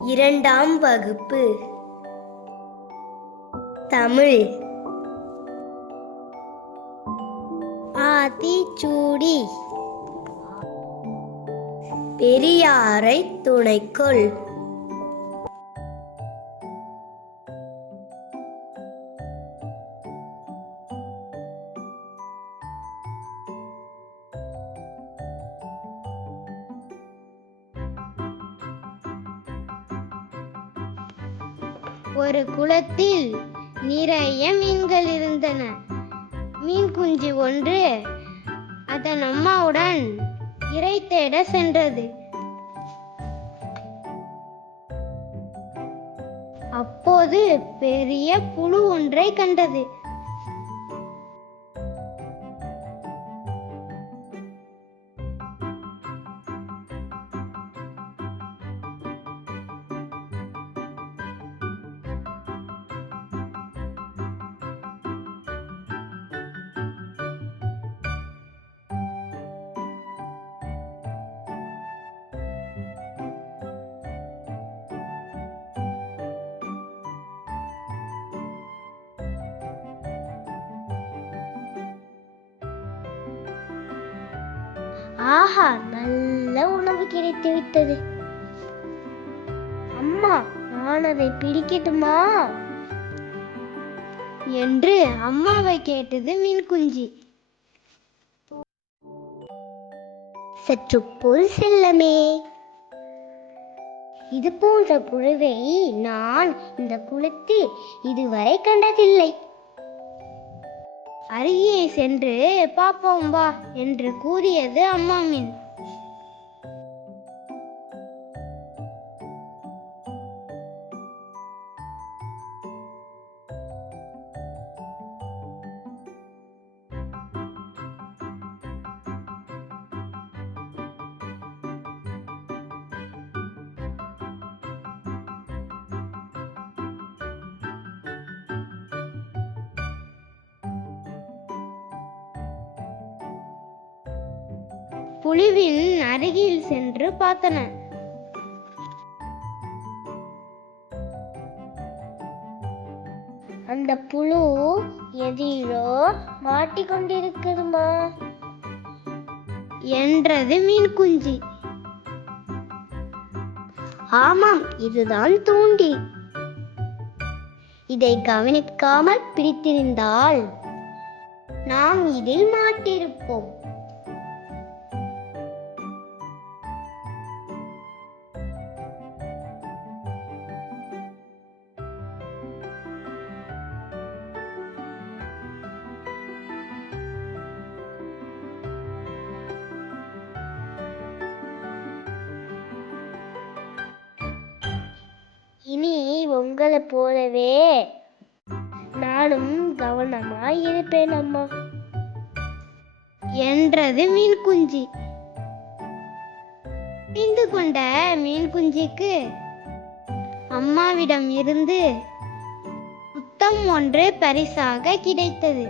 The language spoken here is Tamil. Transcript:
இரண்டாம் வகுப்பு தமிழ். ஆத்திச்சூடி. பெரியாரை துணைக்கொள். ஒரு குளத்தில் நிறைய மீன்கள் இருந்தன. மீன் குஞ்சு ஒன்று அதன் அம்மாவுடன் இரை தேட சென்றது. அப்போது பெரிய புழு ஒன்றை கண்டது. ஆஹா, நல்ல உணவு கிடைத்து விட்டது. அம்மா, நான் அதை பிடிக்கட்டுமா என்று அம்மாவை கேட்டது மீன் குஞ்சு. சற்று பொறு செல்லமே, இது போன்ற புழுவை நான் இந்த குளத்தில் இதுவரை கண்டதில்லை. அருகே சென்று பாப்போம் வா என்று கூறியது அம்மா மீன். புழுவின் அருகில் சென்று பார்த்தன. அந்த புழு எதிலோ மாட்டிக்கொண்டிருக்குதுமா என்றது மீன் குஞ்சு. ஆமாம், இதுதான் தூண்டி. இதை கவனிக்காமல் பிடித்திருந்தால் நாம் இதில் மாட்டிருப்போம். இனி உங்களை போலவே நானும் கவனமாய் இருப்பேன் அம்மா என்றது மீன் குஞ்சு. புரிந்து கொண்ட மீன் குஞ்சுக்கு அம்மாவிடம் இருந்து முத்தம் ஒன்று பரிசாக கிடைத்தது.